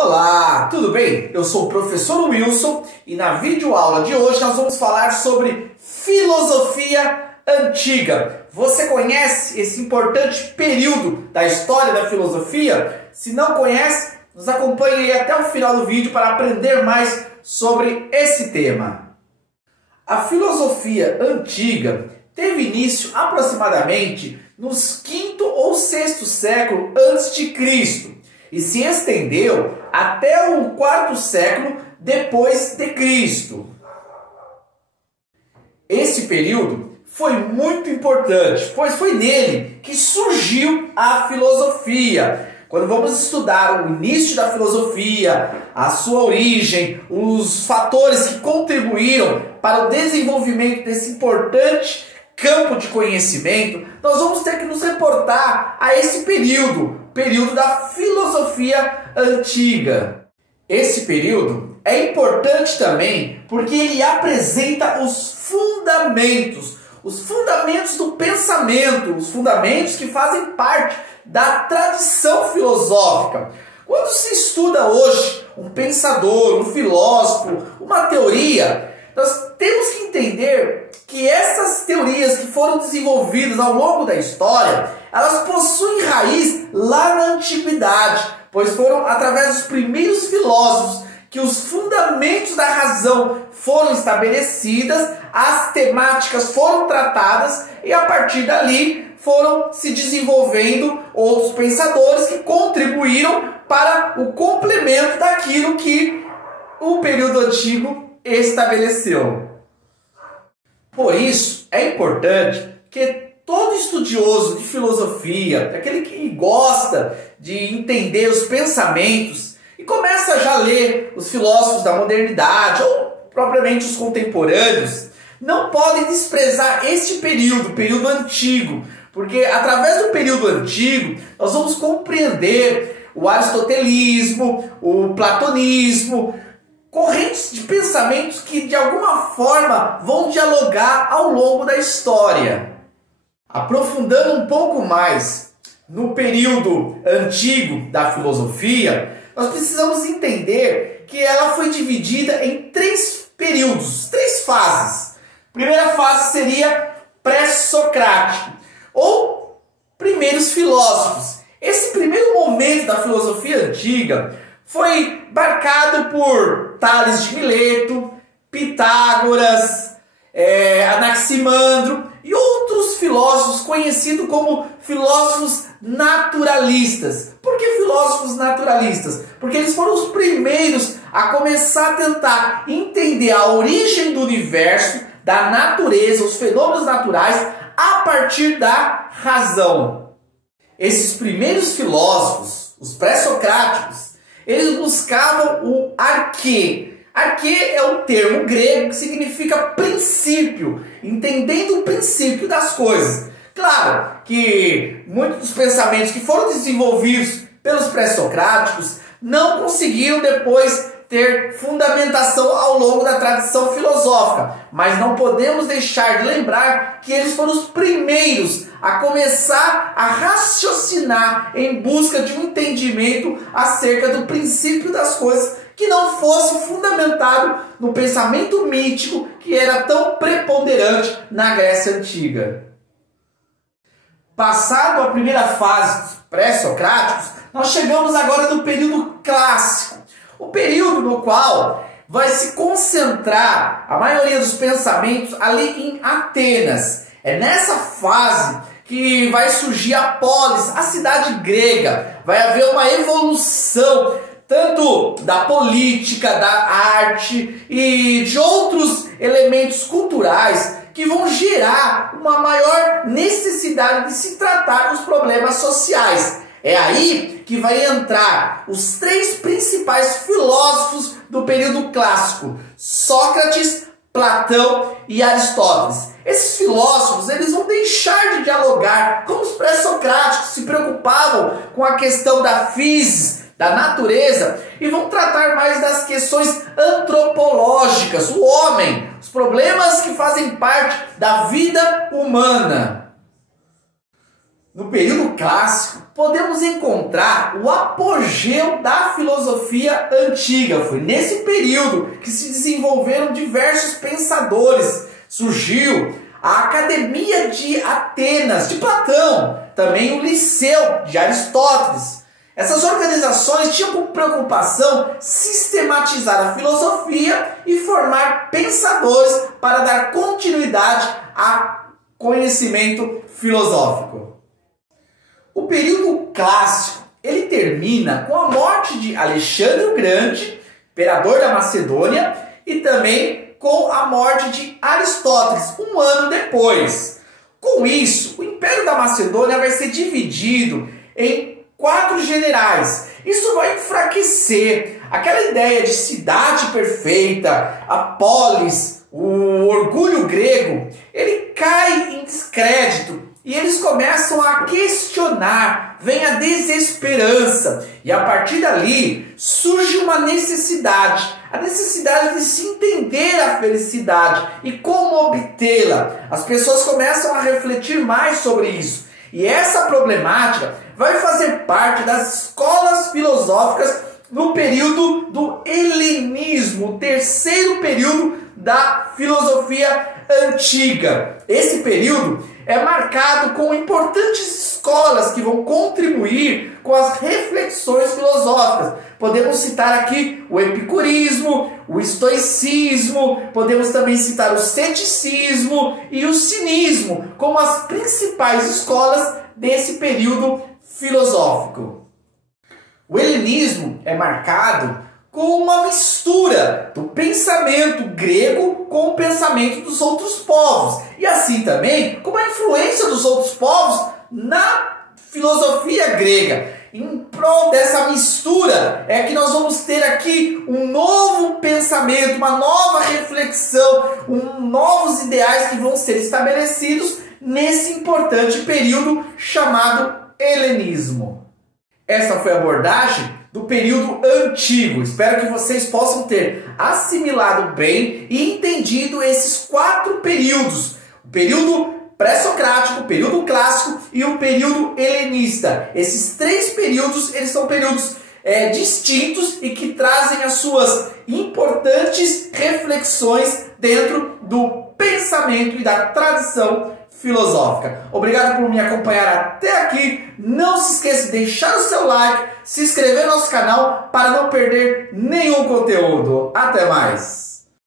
Olá, tudo bem? Eu sou o professor Wilson e na videoaula de hoje nós vamos falar sobre filosofia antiga. Você conhece esse importante período da história da filosofia? Se não conhece, nos acompanhe aí até o final do vídeo para aprender mais sobre esse tema. A filosofia antiga teve início aproximadamente nos 5º ou 6º século antes de Cristo e se estendeu até o 4º século depois de Cristo. Esse período foi muito importante, pois foi nele que surgiu a filosofia. Quando vamos estudar o início da filosofia, a sua origem, os fatores que contribuíram para o desenvolvimento desse importante campo de conhecimento, nós vamos ter que nos reportar a esse período da filosofia antiga. Esse período é importante também porque ele apresenta os fundamentos do pensamento, os fundamentos que fazem parte da tradição filosófica. Quando se estuda hoje um pensador, um filósofo, uma teoria, nós temos que entender que essas teorias que foram desenvolvidas ao longo da história, elas possuem raiz lá na antiguidade, pois foram através dos primeiros filósofos que os fundamentos da razão foram estabelecidas, as temáticas foram tratadas e a partir dali foram se desenvolvendo outros pensadores que contribuíram para o complemento daquilo que o período antigo estabeleceu. Por isso, é importante que todo estudioso de filosofia, aquele que gosta de entender os pensamentos e começa já a ler os filósofos da modernidade ou propriamente os contemporâneos, não podem desprezar este período antigo, porque através do período antigo nós vamos compreender o aristotelismo, o platonismo, correntes de pensamentos que de alguma forma vão dialogar ao longo da história. Aprofundando um pouco mais no período antigo da filosofia, nós precisamos entender que ela foi dividida em 3 períodos, 3 fases. A primeira fase seria pré-socrático, ou primeiros filósofos. Esse primeiro momento da filosofia antiga foi marcado por Tales de Mileto, Pitágoras, Anaximandro e outros filósofos conhecidos como filósofos naturalistas. Por que filósofos naturalistas? Porque eles foram os primeiros a começar a tentar entender a origem do universo, da natureza, os fenômenos naturais, a partir da razão. Esses primeiros filósofos, os pré-socráticos, eles buscavam o arquê. Arquê é um termo grego que significa princípio, entendendo o princípio das coisas. Claro que muitos dos pensamentos que foram desenvolvidos pelos pré-socráticos não conseguiram depois ter fundamentação ao longo da tradição filosófica, mas não podemos deixar de lembrar que eles foram os primeiros a começar a raciocinar em busca de um entendimento acerca do princípio das coisas que não fosse fundamentado no pensamento mítico que era tão preponderante na Grécia Antiga. Passado a primeira fase dos pré-socráticos, nós chegamos agora no período clássico, o período no qual vai se concentrar a maioria dos pensamentos ali em Atenas. É nessa fase que vai surgir a polis, a cidade grega. Vai haver uma evolução tanto da política, da arte e de outros elementos culturais que vão gerar uma maior necessidade de se tratar os problemas sociais. É aí que vai entrar os 3 principais filósofos do período clássico: Sócrates, Platão e Aristóteles. Esses filósofos eles vão deixar de dialogar como os pré-socráticos se preocupavam com a questão da physis, da natureza, e vão tratar mais das questões antropológicas, o homem, os problemas que fazem parte da vida humana. No período clássico, podemos encontrar o apogeu da filosofia antiga. Foi nesse período que se desenvolveram diversos pensadores. Surgiu a Academia de Atenas, de Platão, também o Liceu, de Aristóteles. Essas organizações tinham como preocupação sistematizar a filosofia e formar pensadores para dar continuidade a conhecimento filosófico. O período clássico, ele termina com a morte de Alexandre o Grande, imperador da Macedônia, e também com a morte de Aristóteles, um ano depois. Com isso, o Império da Macedônia vai ser dividido em 4 generais. Isso vai enfraquecer aquela ideia de cidade perfeita, a polis, o orgulho grego. Ele cai em descrédito e eles começam a questionar, vem a desesperança. E a partir dali surge uma necessidade, a necessidade de se entender a felicidade e como obtê-la. As pessoas começam a refletir mais sobre isso. E essa problemática vai fazer parte das escolas filosóficas no período do helenismo, o terceiro período da filosofia antiga. Esse período é marcado com importantes escolas que vão contribuir com as reflexões filosóficas. Podemos citar aqui o epicurismo, o estoicismo, podemos também citar o ceticismo e o cinismo como as principais escolas desse período filosófico. O helenismo é marcado com uma mistura do pensamento grego com o pensamento dos outros povos. E assim também com a influência dos outros povos na filosofia grega. Em prol dessa mistura é que nós vamos ter aqui um novo pensamento, uma nova reflexão, novos ideais que vão ser estabelecidos nesse importante período chamado helenismo. Essa foi a abordagem do período antigo. Espero que vocês possam ter assimilado bem e entendido esses 4 períodos. O período pré-socrático, o período clássico e o período helenista. Esses 3 períodos, eles são períodos distintos e que trazem as suas importantes reflexões dentro do pensamento e da tradição filosófica. Obrigado por me acompanhar até aqui. Não se esqueça de deixar o seu like, se inscrever no nosso canal para não perder nenhum conteúdo. Até mais!